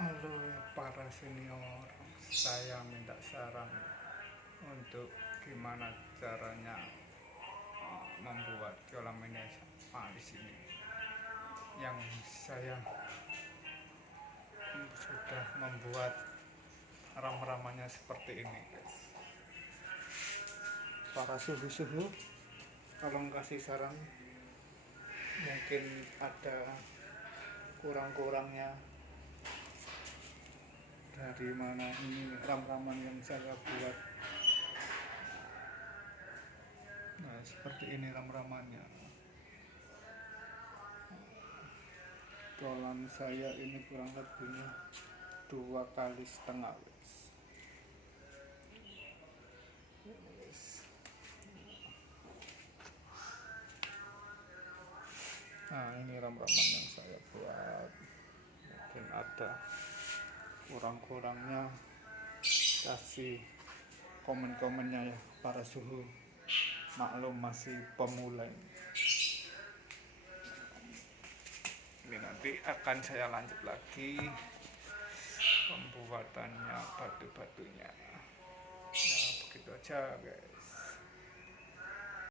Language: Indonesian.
Halo para senior, saya minta saran untuk gimana caranya membuat kolam ini di sini. Yang saya sudah membuat ram-ramannya seperti ini, guys. Para suhu-suhu, tolong kasih saran. Mungkin ada kurang-kurangnya dari mana ini ram-raman yang saya buat. Nah, seperti ini ram-ramannya. Kolam saya ini kurang lebihnya 2,5 kali, guys. Nah, ini ram-raman yang saya buat. Mungkin ada kurang-kurangnya, kasih komen-komennya ya para suhu. Maklum masih pemula ini. Ini nanti akan saya lanjut lagi pembuatannya batu-batunya. Nah, begitu aja, guys.